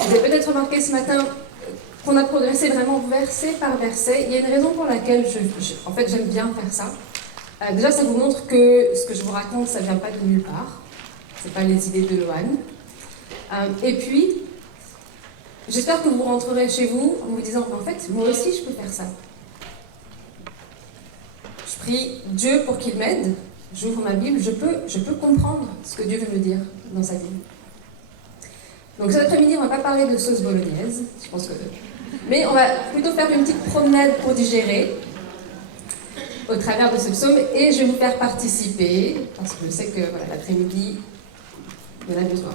Vous avez peut-être remarqué ce matin qu'on a progressé vraiment verset par verset. Il y a une raison pour laquelle en fait, j'aime bien faire ça. Déjà, ça vous montre que ce que je vous raconte, ça ne vient pas de nulle part. Ce n'est pas les idées de Lohan. Et puis, j'espère que vous rentrerez chez vous en vous disant, en fait, moi aussi, je peux faire ça. Je prie Dieu pour qu'il m'aide. J'ouvre ma Bible, je peux comprendre ce que Dieu veut me dire dans sa Bible. Donc cet après-midi, on ne va pas parler de sauce bolognaise, je pense que... mais on va plutôt faire une petite promenade pour digérer au travers de ce psaume, et je vais vous faire participer, parce que je sais que voilà, l'après-midi, il y en a besoin.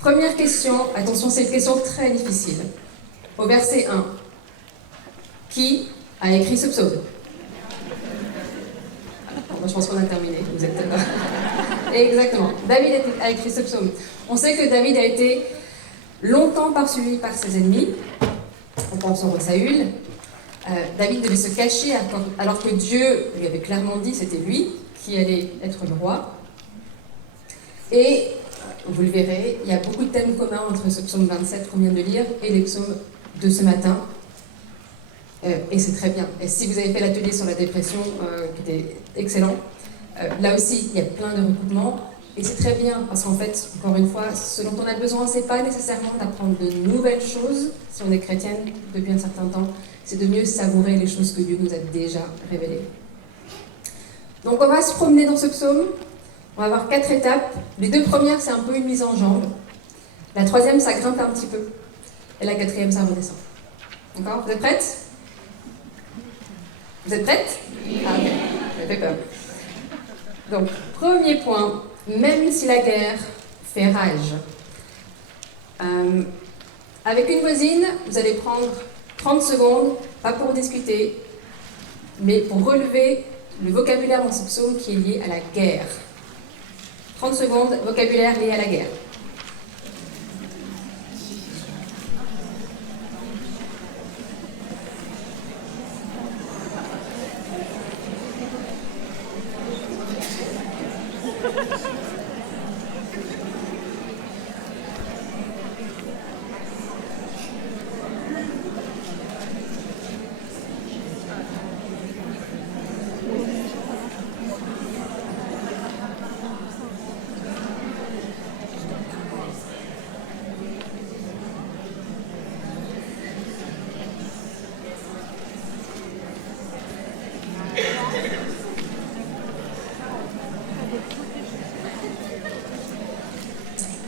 Première question, attention, c'est une question très difficile. Au verset 1, qui a écrit ce psaume? Moi, je pense qu'on a terminé, vous êtes... Exactement, David a écrit ce psaume. On sait que David a été longtemps poursuivi par ses ennemis. On pense au roi Saül. David devait se cacher alors que Dieu lui avait clairement dit que c'était lui qui allait être le roi. Et, vous le verrez, il y a beaucoup de thèmes communs entre ce psaume 27 qu'on vient de lire et les psaumes de ce matin. Et c'est très bien. Et si vous avez fait l'atelier sur la dépression, qui était excellent, là aussi, il y a plein de recoupements. Et c'est très bien, parce qu'en fait, encore une fois, ce dont on a besoin, c'est pas nécessairement d'apprendre de nouvelles choses, si on est chrétienne depuis un certain temps, c'est de mieux savourer les choses que Dieu nous a déjà révélées. Donc on va se promener dans ce psaume, on va avoir 4 étapes. Les 2 premières, c'est un peu une mise en jambe. La 3e, ça grimpe un petit peu. Et la 4e, ça redescend. D'accord? Vous êtes prêtes? Vous êtes prêtes? Ah ok, ça fait peur. Donc, premier point, même si la guerre fait rage. Avec une voisine, vous allez prendre 30 secondes, pas pour discuter, mais pour relever le vocabulaire dans ce psaume qui est lié à la guerre. 30 secondes, vocabulaire lié à la guerre.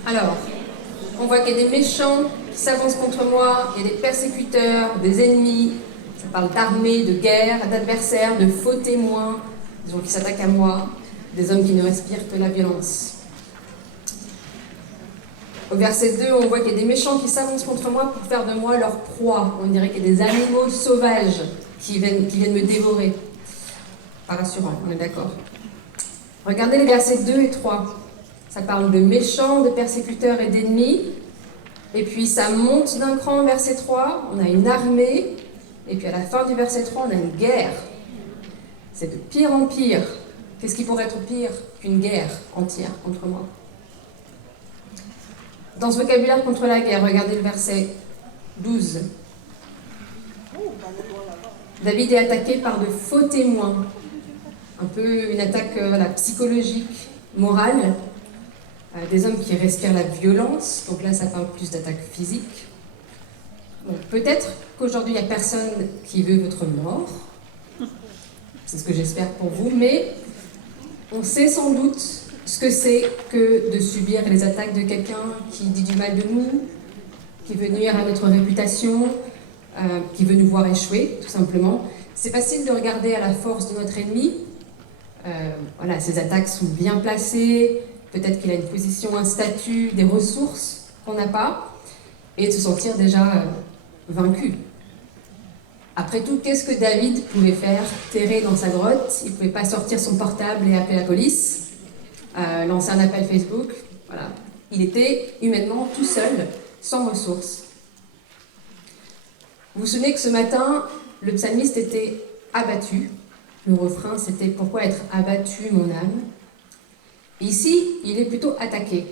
Alors, on voit qu'il y a des méchants qui s'avancent contre moi, il y a des persécuteurs, des ennemis, ça parle d'armée, de guerre, d'adversaires, de faux témoins, des gens qui s'attaquent à moi, des hommes qui ne respirent que la violence. Au verset 2, on voit qu'il y a des méchants qui s'avancent contre moi pour faire de moi leur proie. On dirait qu'il y a des animaux sauvages qui viennent me dévorer. Pas rassurant, on est d'accord. Regardez les versets 2 et 3. Ça parle de méchants, de persécuteurs et d'ennemis. Et puis ça monte d'un cran, verset 3, on a une armée. Et puis à la fin du verset 3, on a une guerre. C'est de pire en pire. Qu'est-ce qui pourrait être pire qu'une guerre entière contre moi? Dans ce vocabulaire contre la guerre, regardez le verset 12. David est attaqué par de faux témoins. Un peu une attaque psychologique, morale. Des hommes qui respirent la violence, donc là ça parle plus d'attaque physique. Bon, peut-être qu'aujourd'hui il n'y a personne qui veut votre mort, c'est ce que j'espère pour vous, mais on sait sans doute ce que c'est que de subir les attaques de quelqu'un qui dit du mal de nous, qui veut nuire à notre réputation, qui veut nous voir échouer, tout simplement. C'est facile de regarder à la force de notre ennemi. Ces attaques sont bien placées. Peut-être qu'il a une position, un statut, des ressources qu'on n'a pas, et de se sentir déjà vaincu. Après tout, qu'est-ce que David pouvait faire terré dans sa grotte? Il ne pouvait pas sortir son portable et appeler la police, lancer un appel Facebook. Voilà. Il était humainement tout seul, sans ressources. Vous vous souvenez que ce matin, le psalmiste était abattu. Le refrain, c'était « Pourquoi être abattu, mon âme ?» Ici, il est plutôt attaqué.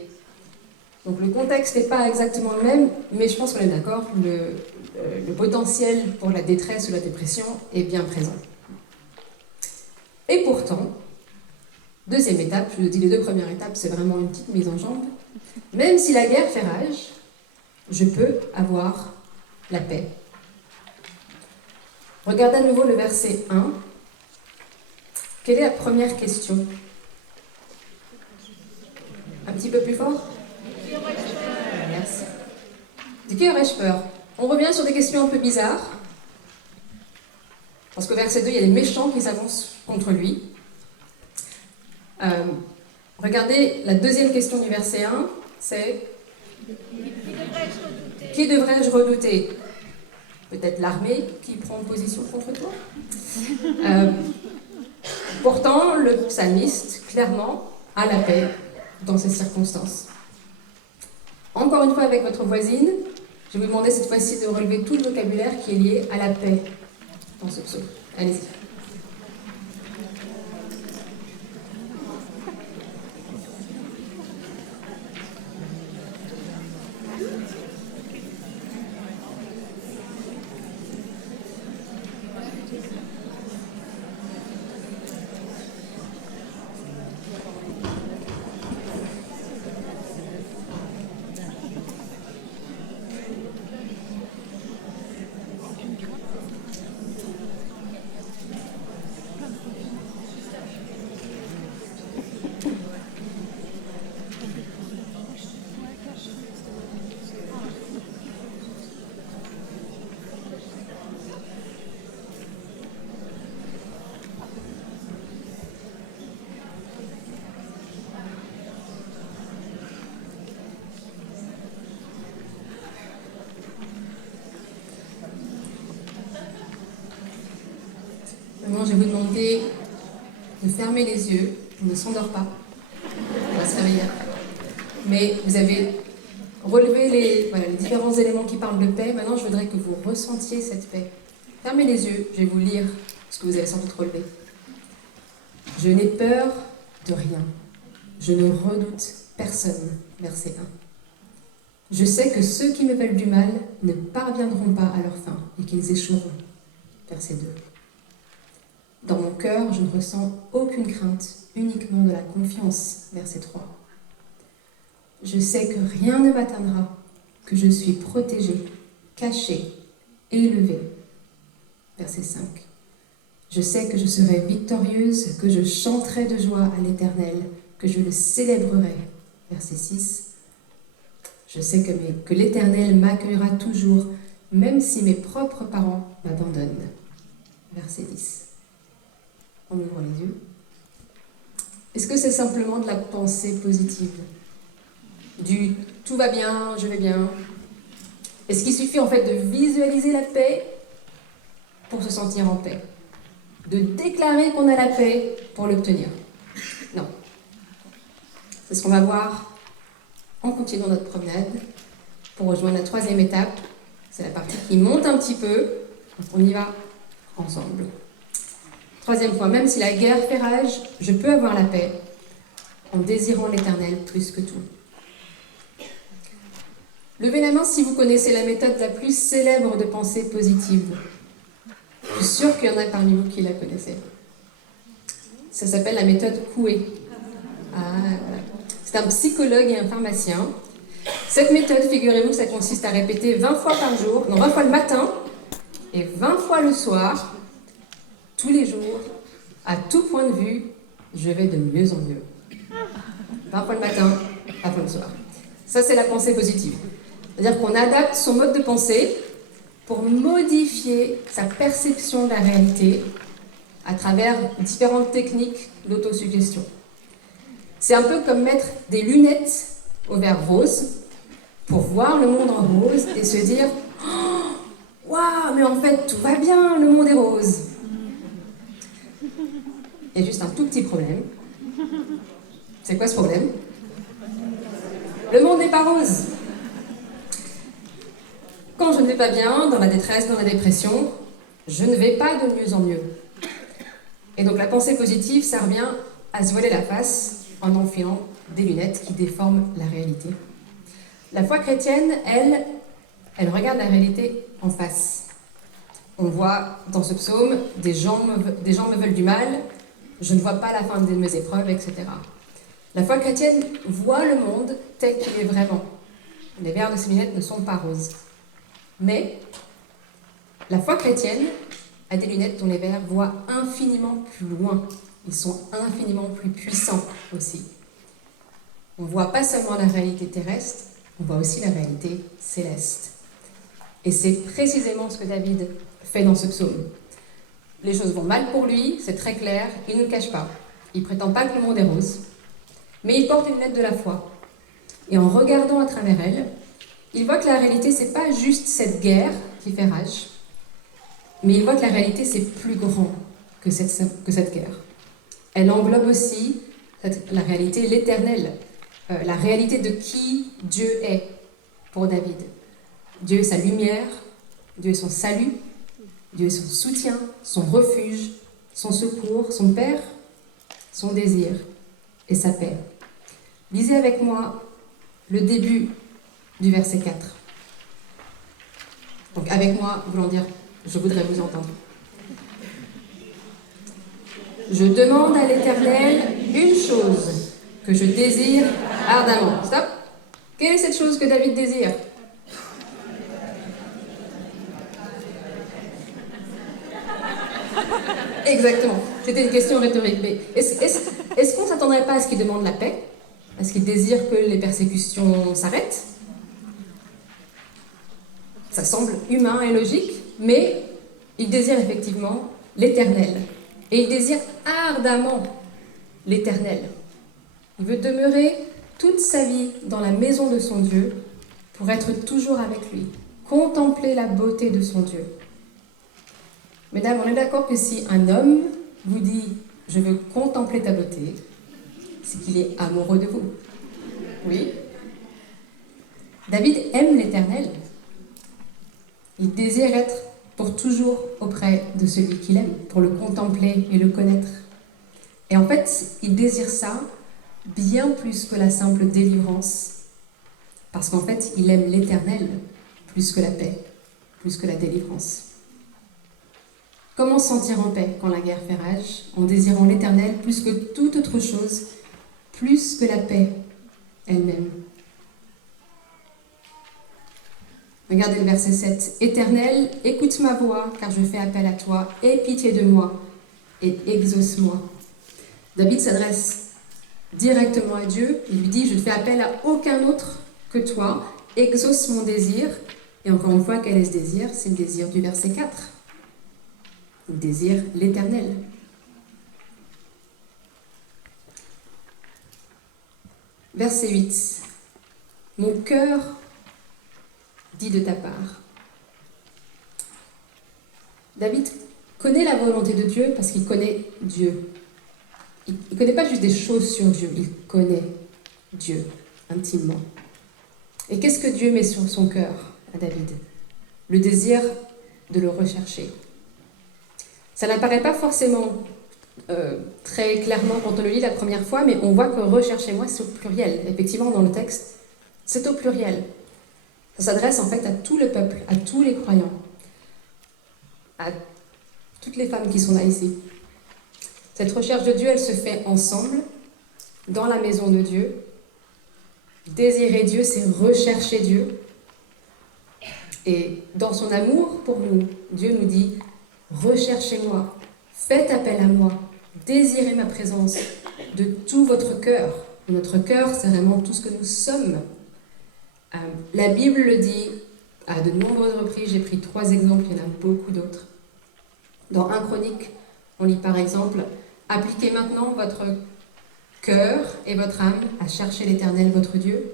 Donc le contexte n'est pas exactement le même, mais je pense qu'on est d'accord, le potentiel pour la détresse ou la dépression est bien présent. Et pourtant, deuxième étape, je vous dis les deux premières étapes, c'est vraiment une petite mise en jambe. Même si la guerre fait rage, je peux avoir la paix. Regardez à nouveau le verset 1. Quelle est la première question? Un petit peu plus fort? Merci. De qui aurais-je peur? On revient sur des questions un peu bizarres. Parce qu'au verset 2, il y a des méchants qui s'avancent contre lui. Regardez, la deuxième question du verset 1, c'est qui devrais-je redouter? Peut-être l'armée qui prend position contre toi. Pourtant, le psalmiste, clairement, a la paix dans ces circonstances. Encore une fois, avec votre voisine, je vais vous demander cette fois-ci de relever tout le vocabulaire qui est lié à la paix dans ce psaume. Allez-y. Maintenant, je vais vous demander de fermer les yeux. On ne s'endort pas. On va se réveiller. Mais vous avez relevé les différents éléments qui parlent de paix. Maintenant, je voudrais que vous ressentiez cette paix. Fermez les yeux. Je vais vous lire ce que vous avez sans doute relevé. Je n'ai peur de rien. Je ne redoute personne. Verset 1. Je sais que ceux qui me veulent du mal ne parviendront pas à leur fin et qu'ils échoueront. Verset 2. Dans mon cœur, je ne ressens aucune crainte, uniquement de la confiance. Verset 3. Je sais que rien ne m'atteindra, que je suis protégée, cachée, élevée. Verset 5. Je sais que je serai victorieuse, que je chanterai de joie à l'Éternel, que je le célébrerai. Verset 6. Je sais que l'Éternel m'accueillera toujours, même si mes propres parents m'abandonnent. Verset 10. On ouvre les yeux. Est-ce que c'est simplement de la pensée positive? Du « tout va bien, je vais bien ». Est-ce qu'il suffit en fait de visualiser la paix pour se sentir en paix? De déclarer qu'on a la paix pour l'obtenir? Non. C'est ce qu'on va voir en continuant notre promenade pour rejoindre la troisième étape. C'est la partie qui monte un petit peu. On y va ensemble. Troisième point, même si la guerre fait rage, je peux avoir la paix en désirant l'Éternel plus que tout. Levez la main si vous connaissez la méthode la plus célèbre de pensée positive. Je suis sûre qu'il y en a parmi vous qui la connaissez. Ça s'appelle la méthode Coué. Voilà. C'est un psychologue et un pharmacien. Cette méthode, figurez-vous que ça consiste à répéter 20 fois par jour, 20 fois le matin et 20 fois le soir, tous les jours, à tout point de vue, je vais de mieux en mieux. 20 fois le matin, 20 fois le soir. Ça, c'est la pensée positive. C'est-à-dire qu'on adapte son mode de pensée pour modifier sa perception de la réalité à travers différentes techniques d'autosuggestion. C'est un peu comme mettre des lunettes au verre rose pour voir le monde en rose et se dire « Waouh, mais en fait, tout va bien, le monde est rose !» Il y a juste un tout petit problème. C'est quoi ce problème? Le monde n'est pas rose. Quand je ne vais pas bien, dans la détresse, dans la dépression, je ne vais pas de mieux en mieux. Et donc la pensée positive, ça revient à se voiler la face en enfilant des lunettes qui déforment la réalité. La foi chrétienne, elle regarde la réalité en face. On voit dans ce psaume, des gens me veulent du mal, je ne vois pas la fin de mes épreuves, etc. La foi chrétienne voit le monde tel qu'il est vraiment. Les verres de ses lunettes ne sont pas roses. Mais la foi chrétienne a des lunettes dont les verres voient infiniment plus loin. Ils sont infiniment plus puissants aussi. On ne voit pas seulement la réalité terrestre, on voit aussi la réalité céleste. Et c'est précisément ce que David fait dans ce psaume. Les choses vont mal pour lui, c'est très clair, il ne le cache pas. Il ne prétend pas que le monde est rose, mais il porte une lunette de la foi. Et en regardant à travers elle, il voit que la réalité, c'est pas juste cette guerre qui fait rage, mais il voit que la réalité, c'est plus grand que cette guerre. Elle englobe aussi la réalité, l'éternel, la réalité de qui Dieu est pour David. Dieu est sa lumière, Dieu est son salut, Dieu est son soutien, son refuge, son secours, son Père, son désir et sa paix. Lisez avec moi le début du verset 4. Donc avec moi, voulant dire, je voudrais vous entendre. Je demande à l'Éternel une chose que je désire ardemment. Stop. Quelle est cette chose que David désire ? Exactement. C'était une question rhétorique. Mais est-ce qu'on ne s'attendrait pas à ce qu'il demande la paix ? À ce qu'il désire que les persécutions s'arrêtent ? Ça semble humain et logique, mais il désire effectivement l'Éternel. Et il désire ardemment l'Éternel. Il veut demeurer toute sa vie dans la maison de son Dieu pour être toujours avec lui, contempler la beauté de son Dieu. Mesdames, on est d'accord que si un homme vous dit « je veux contempler ta beauté », c'est qu'il est amoureux de vous. Oui. David aime l'Éternel. Il désire être pour toujours auprès de celui qu'il aime, pour le contempler et le connaître. Et en fait, il désire ça bien plus que la simple délivrance, parce qu'en fait, il aime l'Éternel plus que la paix, plus que la délivrance. Comment se sentir en paix quand la guerre fait rage, en désirant l'Éternel plus que toute autre chose, plus que la paix elle-même? Regardez le verset 7. « Éternel, écoute ma voix, car je fais appel à toi. Aie pitié de moi et exauce-moi. » David s'adresse directement à Dieu. Il lui dit « Je ne fais appel à aucun autre que toi. Exauce mon désir. » Et encore une fois, quel est ce désir ? C'est le désir du verset 4. Il désire l'Éternel. Verset 8. « Mon cœur dit de ta part. » David connaît la volonté de Dieu parce qu'il connaît Dieu. Il ne connaît pas juste des choses sur Dieu, il connaît Dieu intimement. Et qu'est-ce que Dieu met sur son cœur à David ? Le désir de le rechercher. Ça n'apparaît pas forcément très clairement quand on le lit la première fois, mais on voit que « recherchez-moi » c'est au pluriel. Effectivement, dans le texte, c'est au pluriel. Ça s'adresse en fait à tout le peuple, à tous les croyants, à toutes les femmes qui sont là ici. Cette recherche de Dieu, elle se fait ensemble, dans la maison de Dieu. Désirer Dieu, c'est rechercher Dieu. Et dans son amour pour nous, Dieu nous dit « Recherchez-moi, faites appel à moi, désirez ma présence de tout votre cœur. » Notre cœur, c'est vraiment tout ce que nous sommes. La Bible le dit à de nombreuses reprises. J'ai pris 3 exemples, il y en a beaucoup d'autres. Dans 1 Chronique, on lit par exemple « Appliquez maintenant votre cœur et votre âme à chercher l'Éternel, votre Dieu. »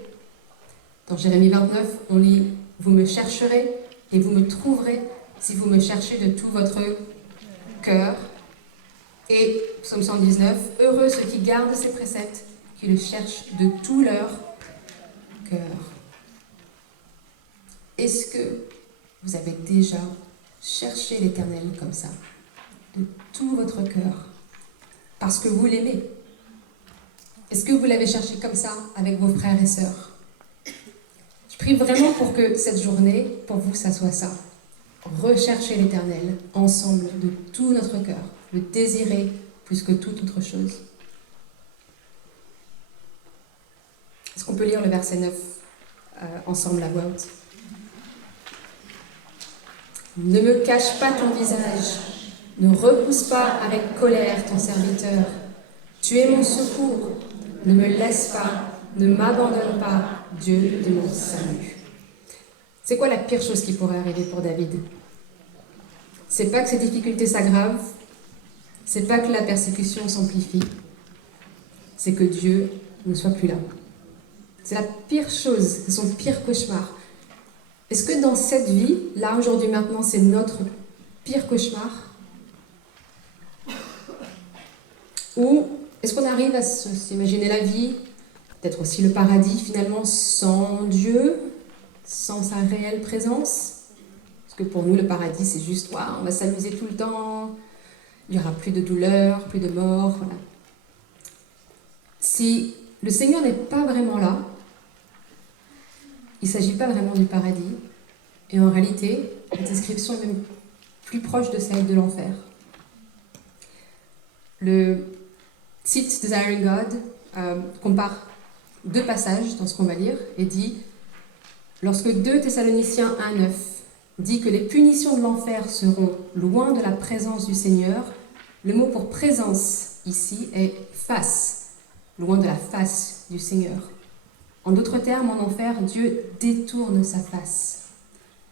Dans Jérémie 29, on lit « Vous me chercherez et vous me trouverez si vous me cherchez de tout votre cœur. » Et Psaume 119, « Heureux ceux qui gardent ses préceptes, qui le cherchent de tout leur cœur. » Est-ce que vous avez déjà cherché l'Éternel comme ça, de tout votre cœur, parce que vous l'aimez? Est-ce que vous l'avez cherché comme ça avec vos frères et sœurs? Je prie vraiment pour que cette journée, pour vous, ça soit ça. Rechercher l'Éternel ensemble de tout notre cœur, le désirer plus que toute autre chose. Est-ce qu'on peut lire le verset 9 ensemble à voix haute? Ne me cache pas ton visage, ne repousse pas avec colère ton serviteur. Tu es mon secours, ne me laisse pas, ne m'abandonne pas, Dieu de mon salut. C'est quoi la pire chose qui pourrait arriver pour David? C'est pas que ses difficultés s'aggravent, c'est pas que la persécution s'amplifie, c'est que Dieu ne soit plus là. C'est la pire chose, c'est son pire cauchemar. Est-ce que dans cette vie, là, aujourd'hui, maintenant, c'est notre pire cauchemar? Ou est-ce qu'on arrive à s'imaginer la vie, peut-être aussi le paradis, finalement, sans Dieu, sans sa réelle présence? Parce que pour nous, le paradis, c'est juste, waouh, on va s'amuser tout le temps, il n'y aura plus de douleur, plus de mort, voilà. Si le Seigneur n'est pas vraiment là, il ne s'agit pas vraiment du paradis, et en réalité, la description est même plus proche de celle de l'enfer. Le site Desiring God compare deux passages dans ce qu'on va lire et dit « Lorsque 2 Thessaloniciens 1,9 dit que les punitions de l'enfer seront loin de la présence du Seigneur, le mot pour présence ici est face, loin de la face du Seigneur. En d'autres termes, en enfer, Dieu détourne sa face.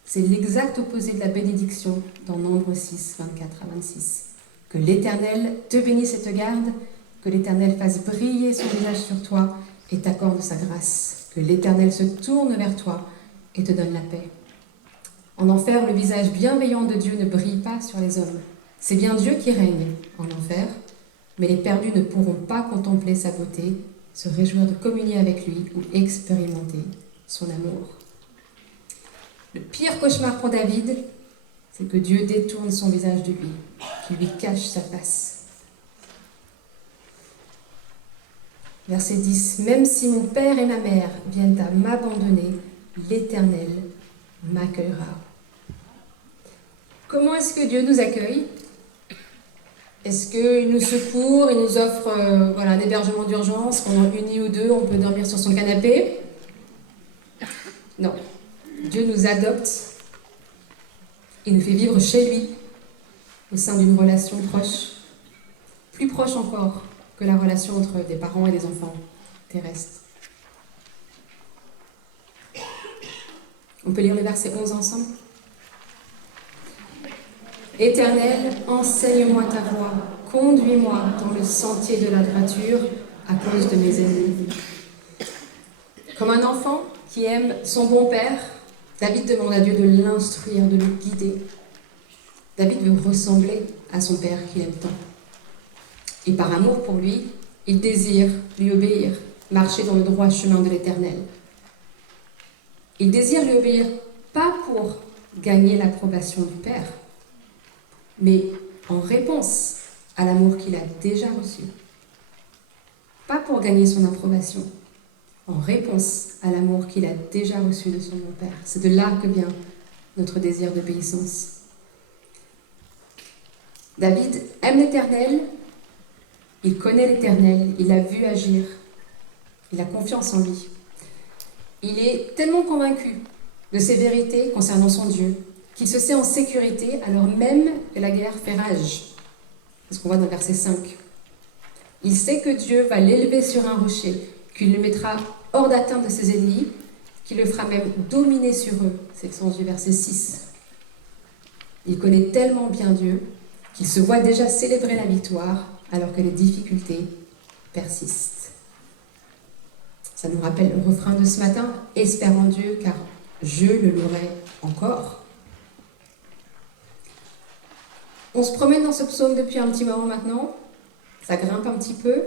C'est l'exact opposé de la bénédiction dans Nombre 6, 24 à 26. Que l'Éternel te bénisse et te garde, que l'Éternel fasse briller son visage sur toi et t'accorde sa grâce. Que l'Éternel se tourne vers toi et te donne la paix. En enfer, le visage bienveillant de Dieu ne brille pas sur les hommes. C'est bien Dieu qui règne en enfer, mais les perdus ne pourront pas contempler sa beauté, se réjouir de communier avec lui ou expérimenter son amour. Le pire cauchemar pour David, c'est que Dieu détourne son visage de lui, qu'il lui cache sa face. Verset 10. Même si mon père et ma mère viennent à m'abandonner, l'Éternel m'accueillera. Comment est-ce que Dieu nous accueille? Est-ce qu'il nous secourt, il nous offre un hébergement d'urgence, pendant une nuit ou deux, on peut dormir sur son canapé? Non. Dieu nous adopte, il nous fait vivre chez lui, au sein d'une relation proche, plus proche encore que la relation entre des parents et des enfants terrestres. On peut lire le verset 11 ensemble? Éternel, enseigne-moi ta voie, conduis-moi dans le sentier de la droiture à cause de mes ennemis. Comme un enfant qui aime son bon père, David demande à Dieu de l'instruire, de le guider. David veut ressembler à son père qu'il aime tant. Et par amour pour lui, il désire lui obéir, marcher dans le droit chemin de l'Éternel. Il désire lui obéir pas pour gagner l'approbation du Père, mais en réponse à l'amour qu'il a déjà reçu. Pas pour gagner son approbation, en réponse à l'amour qu'il a déjà reçu de son bon Père. C'est de là que vient notre désir d'obéissance. David aime l'Éternel, il connaît l'Éternel, il l'a vu agir, il a confiance en lui. Il est tellement convaincu de ses vérités concernant son Dieu qu'il se sait en sécurité alors même que la guerre fait rage. C'est ce qu'on voit dans le verset 5. Il sait que Dieu va l'élever sur un rocher, qu'il le mettra hors d'atteinte de ses ennemis, qu'il le fera même dominer sur eux. C'est le sens du verset 6. Il connaît tellement bien Dieu qu'il se voit déjà célébrer la victoire alors que les difficultés persistent. Ça nous rappelle le refrain de ce matin, « Espère en Dieu, car je le louerai encore ». On se promène dans ce psaume depuis un petit moment maintenant, ça grimpe un petit peu,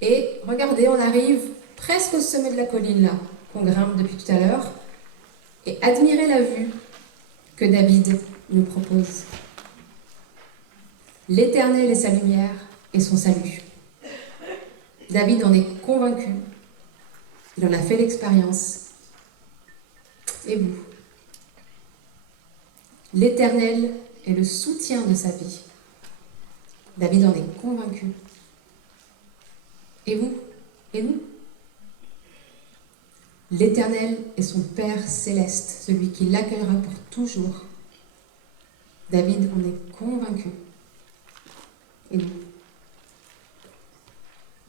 et regardez, on arrive presque au sommet de la colline là, qu'on grimpe depuis tout à l'heure, et admirez la vue que David nous propose. L'Éternel est sa lumière et son salut. David en est convaincu, il en a fait l'expérience. Et vous? L'Éternel est le soutien de sa vie. David en est convaincu. Et vous? Et nous? L'Éternel est son Père céleste, celui qui l'accueillera pour toujours. David en est convaincu. Et nous?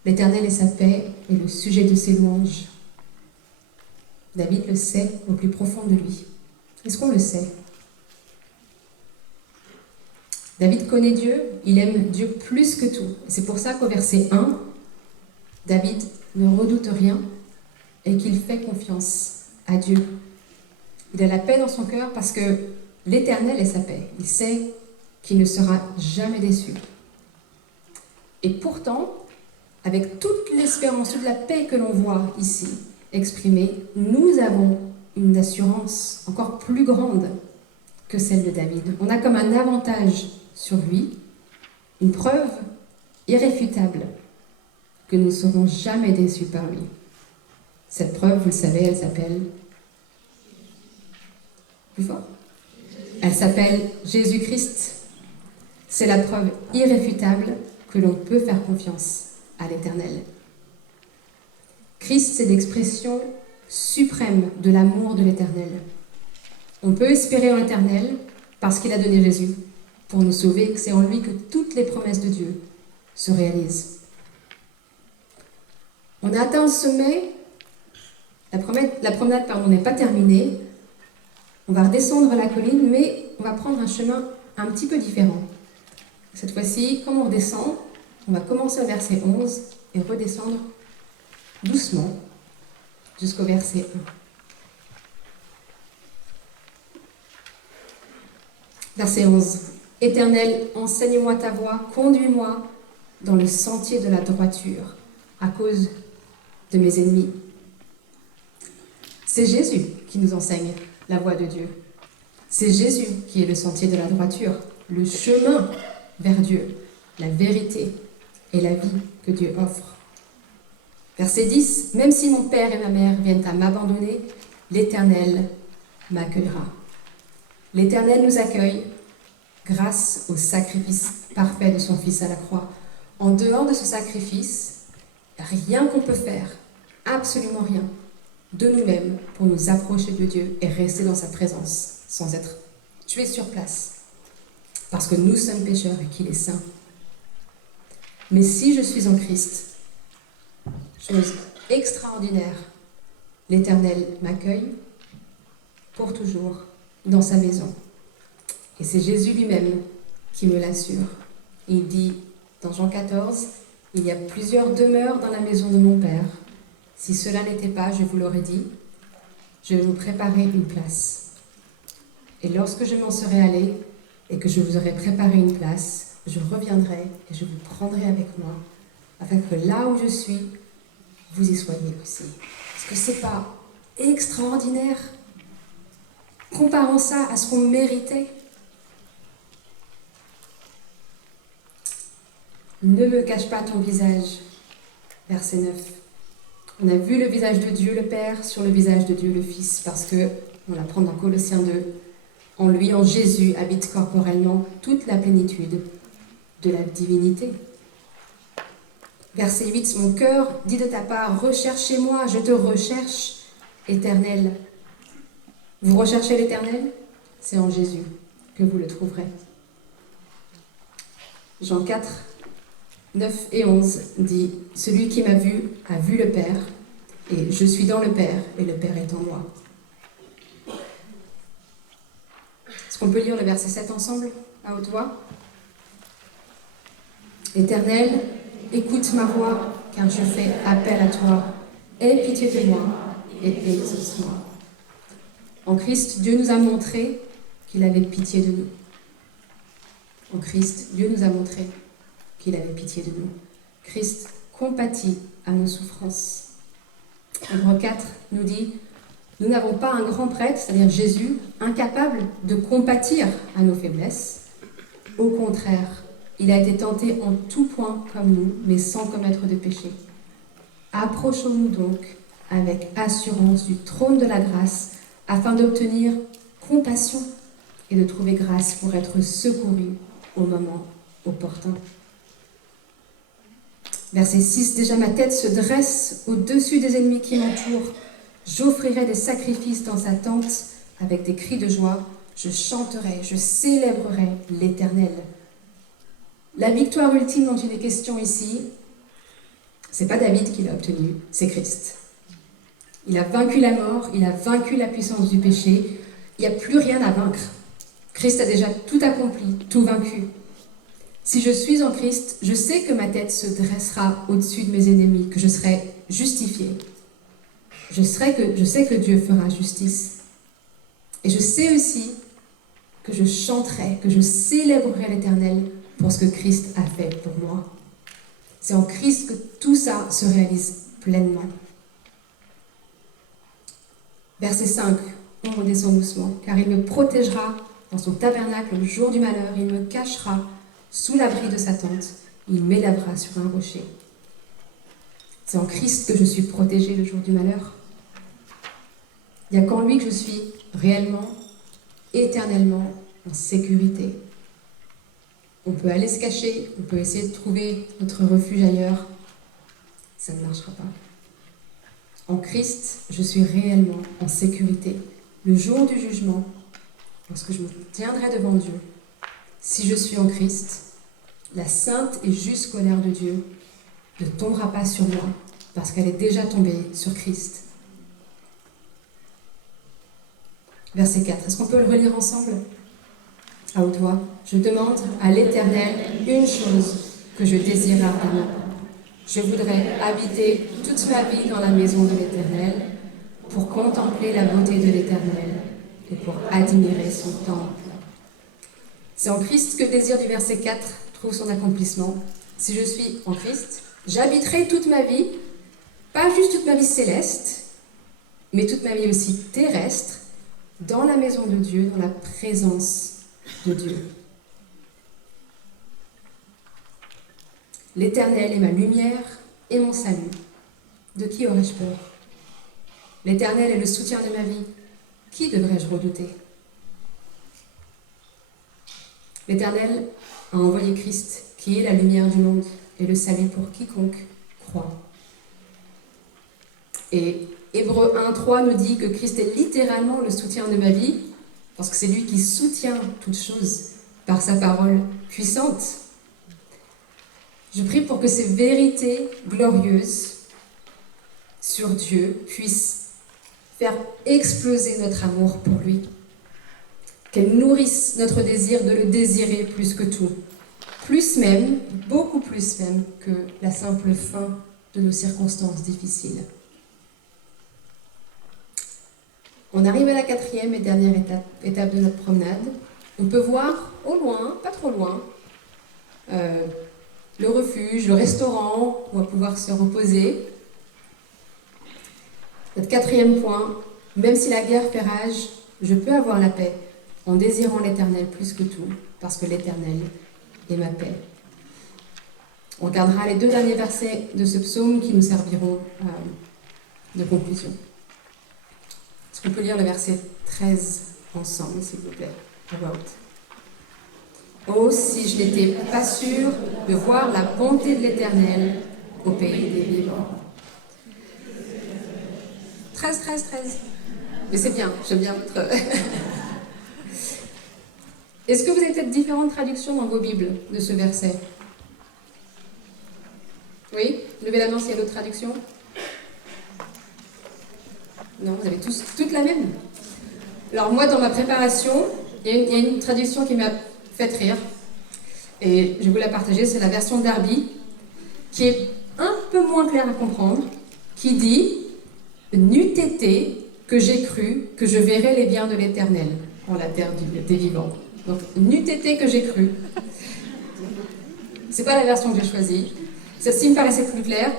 L'Éternel est sa paix et le sujet de ses louanges. David le sait au plus profond de lui. Est-ce qu'on le sait? David connaît Dieu, il aime Dieu plus que tout. C'est pour ça qu'au verset 1, David ne redoute rien et qu'il fait confiance à Dieu. Il a la paix dans son cœur parce que l'Éternel est sa paix. Il sait qu'il ne sera jamais déçu. Et pourtant, avec toute l'espérance, toute la paix que l'on voit ici exprimée, nous avons une assurance encore plus grande que celle de David. On a comme un avantage sur lui, une preuve irréfutable que nous ne serons jamais déçus par lui. Cette preuve, vous le savez, elle s'appelle... Plus fort ? Elle s'appelle Jésus-Christ. C'est la preuve irréfutable que l'on peut faire confiance à l'Éternel. Christ, c'est l'expression suprême de l'amour de l'Éternel. On peut espérer en l'Éternel parce qu'il a donné Jésus pour nous sauver, que c'est en lui que toutes les promesses de Dieu se réalisent. On a atteint le sommet, la promenade n'est pas terminée, on va redescendre la colline, mais on va prendre un chemin un petit peu différent. Cette fois-ci, comme on redescend, on va commencer au verset 11 et redescendre doucement jusqu'au verset 1. Verset 11. Éternel, enseigne-moi ta voie, conduis-moi dans le sentier de la droiture à cause de mes ennemis. C'est Jésus qui nous enseigne la voie de Dieu. C'est Jésus qui est le sentier de la droiture, le chemin vers Dieu, la vérité et la vie que Dieu offre. Verset 10. Même si mon père et ma mère viennent à m'abandonner, l'Éternel m'accueillera. L'Éternel nous accueille grâce au sacrifice parfait de son Fils à la croix. En dehors de ce sacrifice, rien qu'on peut faire, absolument rien, de nous-mêmes pour nous approcher de Dieu et rester dans sa présence sans être tués sur place. Parce que nous sommes pécheurs et qu'il est saint. Mais si je suis en Christ, chose extraordinaire, l'Éternel m'accueille pour toujours dans sa maison. Et c'est Jésus lui-même qui me l'assure. Il dit dans Jean 14, « Il y a plusieurs demeures dans la maison de mon Père. Si cela n'était pas, je vous l'aurais dit, je vais vous préparer une place. Et lorsque je m'en serai allé et que je vous aurai préparé une place, je reviendrai et je vous prendrai avec moi, afin que là où je suis, vous y soyez aussi. » Est-ce que c'est pas extraordinaire? Comparons ça à ce qu'on méritait. Ne me cache pas ton visage. Verset 9. On a vu le visage de Dieu le Père sur le visage de Dieu le Fils, parce que, on l'apprend dans Colossiens 2, en lui, en Jésus, habite corporellement toute la plénitude de la divinité. Verset 8, mon cœur dit de ta part, recherchez-moi, je te recherche, Éternel. Vous recherchez l'Éternel? C'est en Jésus que vous le trouverez. Jean 4, 9 et 11 dit, celui qui m'a vu a vu le Père, et je suis dans le Père, et le Père est en moi. Est-ce qu'on peut lire le verset 7 ensemble, à haute voix? Éternel, écoute ma voix, car je fais appel à toi. Aie pitié de moi et exauce-moi. En Christ, Dieu nous a montré qu'il avait pitié de nous. En Christ, Dieu nous a montré qu'il avait pitié de nous. Christ compatit à nos souffrances. Hébreux 4 nous dit, nous n'avons pas un grand prêtre, c'est-à-dire Jésus, incapable de compatir à nos faiblesses. Au contraire, il a été tenté en tout point comme nous, mais sans commettre de péché. Approchons-nous donc avec assurance du trône de la grâce, afin d'obtenir compassion et de trouver grâce pour être secouru au moment opportun. Verset 6, déjà ma tête se dresse au-dessus des ennemis qui m'entourent. J'offrirai des sacrifices dans sa tente avec des cris de joie. Je chanterai, je célébrerai l'Éternel. La victoire ultime dont il est question ici, c'est pas David qui l'a obtenue, c'est Christ. Il a vaincu la mort, il a vaincu la puissance du péché. Il n'y a plus rien à vaincre. Christ a déjà tout accompli, tout vaincu. Si je suis en Christ, je sais que ma tête se dressera au-dessus de mes ennemis, que je serai justifié. Je sais que Dieu fera justice. Et je sais aussi que je chanterai, que je célébrerai l'Éternel pour ce que Christ a fait pour moi. C'est en Christ que tout ça se réalise pleinement. Verset 5, on redescend doucement. Car il me protégera dans son tabernacle le jour du malheur, il me cachera sous l'abri de sa tente, il m'élèvera sur un rocher. C'est en Christ que je suis protégée le jour du malheur. Il n'y a qu'en lui que je suis réellement, éternellement en sécurité. On peut aller se cacher, on peut essayer de trouver notre refuge ailleurs. Ça ne marchera pas. En Christ, je suis réellement en sécurité. Le jour du jugement, lorsque je me tiendrai devant Dieu, si je suis en Christ, la sainte et juste colère de Dieu ne tombera pas sur moi, parce qu'elle est déjà tombée sur Christ. Verset 4. Est-ce qu'on peut le relire ensemble à haute voix? Je demande à l'Éternel une chose que je désire ardemment. Je voudrais habiter toute ma vie dans la maison de l'Éternel pour contempler la beauté de l'Éternel et pour admirer son temple. C'est en Christ que le désir du verset 4 trouve son accomplissement. Si je suis en Christ, j'habiterai toute ma vie, pas juste toute ma vie céleste, mais toute ma vie aussi terrestre, dans la maison de Dieu, dans la présence de Dieu. L'Éternel est ma lumière et mon salut. De qui aurais-je peur? L'Éternel est le soutien de ma vie. Qui devrais-je redouter? L'Éternel a envoyé Christ, qui est la lumière du monde et le salut pour quiconque croit. Et Hébreux 1.3 nous dit que Christ est littéralement le soutien de ma vie, parce que c'est lui qui soutient toutes choses par sa parole puissante. Je prie pour que ces vérités glorieuses sur Dieu puissent faire exploser notre amour pour lui, qu'elles nourrissent notre désir de le désirer plus que tout, plus même, beaucoup plus même que la simple fin de nos circonstances difficiles. On arrive à la 4e et dernière étape de notre promenade. On peut voir au loin, pas trop loin, le refuge, le restaurant, où on va pouvoir se reposer. Notre 4e point, même si la guerre fait rage, je peux avoir la paix en désirant l'Éternel plus que tout, parce que l'Éternel est ma paix. On regardera les 2 derniers versets de ce psaume qui nous serviront de conclusion. Est-ce qu'on peut lire le verset 13 ensemble, s'il vous plaît, à voix haute? Oh, si je n'étais pas sûre de voir la bonté de l'Éternel au pays des vivants. 13. Mais c'est bien, j'aime bien votre... Est-ce que vous avez peut-être différentes traductions dans vos Bibles de ce verset? Oui? Levez la main s'il y a d'autres traductions. Non, vous avez tous toute la même. Alors moi, dans ma préparation, il y a une traduction qui m'a fait rire. Et je vais vous la partager, c'est la version Darby, qui est un peu moins claire à comprendre, qui dit « N'eût été que j'ai cru que je verrais les biens de l'Éternel en la terre des vivants. » Donc « N'eût été que j'ai cru ». C'est pas la version que j'ai choisie. Celle-ci me paraissait plus claire.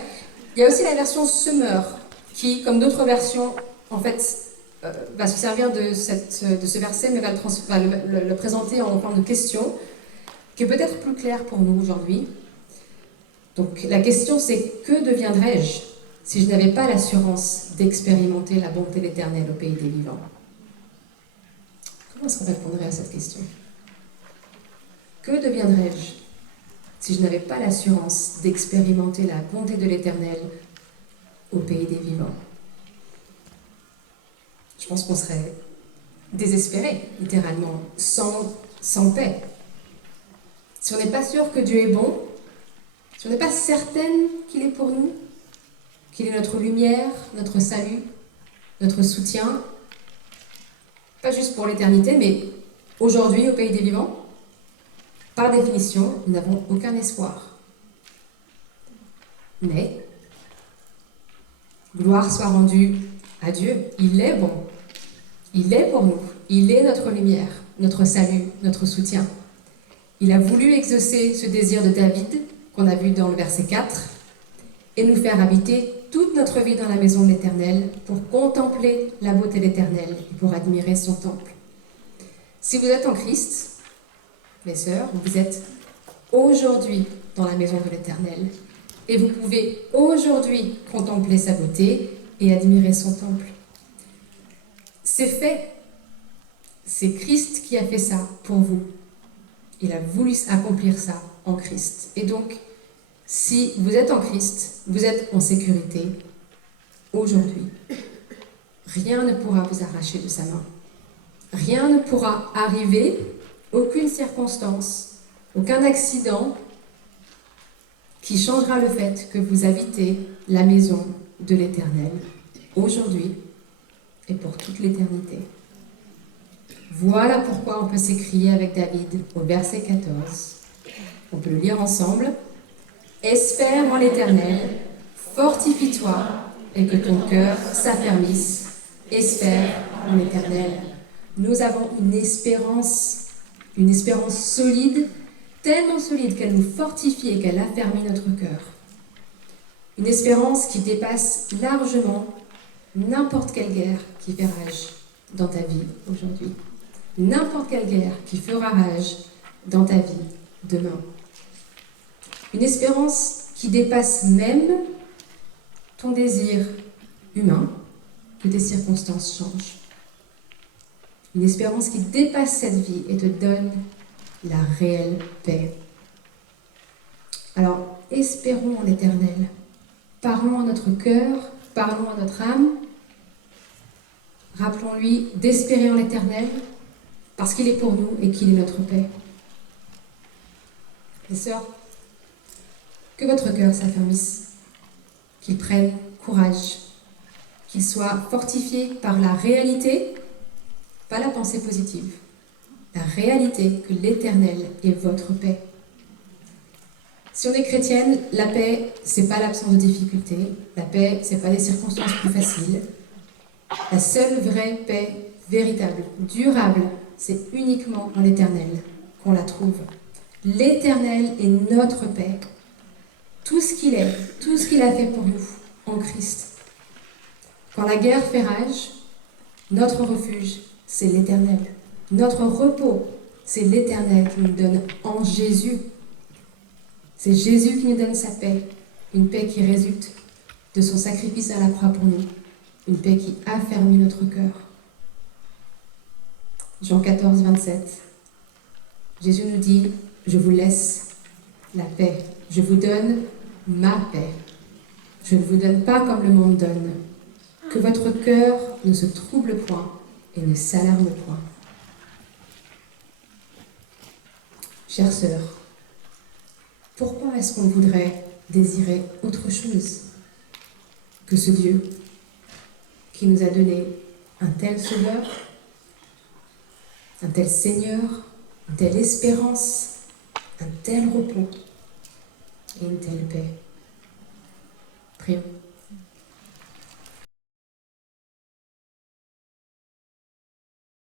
Il y a aussi la version Summer, qui, comme d'autres versions, en fait, va se servir de ce verset, mais va le présenter en forme de question, qui est peut-être plus claire pour nous aujourd'hui. Donc la question c'est, que deviendrais-je si je n'avais pas l'assurance d'expérimenter la bonté de l'Éternel au pays des vivants? Comment est-ce qu'on répondrait à cette question? Que deviendrais-je si je n'avais pas l'assurance d'expérimenter la bonté de l'Éternel au pays des vivants? Je pense qu'on serait désespéré, littéralement, sans paix. Si on n'est pas sûr que Dieu est bon, si on n'est pas certaine qu'il est pour nous, qu'il est notre lumière, notre salut, notre soutien, pas juste pour l'éternité, mais aujourd'hui au pays des vivants, par définition, nous n'avons aucun espoir. Mais, gloire soit rendue à Dieu, il est bon, il est pour nous, il est notre lumière, notre salut, notre soutien. Il a voulu exaucer ce désir de David, qu'on a vu dans le verset 4, et nous faire habiter toute notre vie dans la maison de l'Éternel pour contempler la beauté de l'Éternel et pour admirer son temple. Si vous êtes en Christ, mes sœurs, vous êtes aujourd'hui dans la maison de l'Éternel et vous pouvez aujourd'hui contempler sa beauté et admirer son temple. C'est fait. C'est Christ qui a fait ça pour vous. Il a voulu accomplir ça en Christ. Et donc, si vous êtes en Christ, vous êtes en sécurité aujourd'hui. Rien ne pourra vous arracher de sa main. Rien ne pourra arriver, aucune circonstance, aucun accident qui changera le fait que vous habitez la maison de l'Éternel aujourd'hui et pour toute l'éternité. Voilà pourquoi on peut s'écrier avec David au verset 14. On peut le lire ensemble. Espère en l'Éternel, fortifie-toi et que ton cœur s'affermisse. Espère en l'Éternel. Nous avons une espérance solide, tellement solide qu'elle nous fortifie et qu'elle affermit notre cœur. Une espérance qui dépasse largement n'importe quelle guerre qui fait rage dans ta vie aujourd'hui. N'importe quelle guerre qui fera rage dans ta vie demain. Une espérance qui dépasse même ton désir humain que tes circonstances changent. Une espérance qui dépasse cette vie et te donne la réelle paix. Alors, espérons en l'Éternel. Parlons à notre cœur, parlons à notre âme. Rappelons-lui d'espérer en l'Éternel parce qu'il est pour nous et qu'il est notre paix. Les sœurs, que votre cœur s'affermisse, qu'il prenne courage, qu'il soit fortifié par la réalité, pas la pensée positive, la réalité que l'Éternel est votre paix. Si on est chrétienne, la paix, c'est pas l'absence de difficultés, la paix, c'est pas des circonstances plus faciles. La seule vraie paix, véritable, durable, c'est uniquement en l'Éternel qu'on la trouve. L'Éternel est notre paix. Tout ce qu'il est, tout ce qu'il a fait pour nous en Christ. Quand la guerre fait rage, notre refuge, c'est l'Éternel. Notre repos, c'est l'Éternel qui nous donne en Jésus. C'est Jésus qui nous donne sa paix, une paix qui résulte de son sacrifice à la croix pour nous, une paix qui affermit notre cœur. Jean 14, 27. Jésus nous dit, je vous laisse la paix, je vous donne ma paix. Je ne vous donne pas comme le monde donne. Que votre cœur ne se trouble point et ne s'alarme point. Chères sœurs, pourquoi est-ce qu'on voudrait désirer autre chose que ce Dieu qui nous a donné un tel Sauveur, un tel Seigneur, une telle espérance, un tel repos et une telle paix? Prions.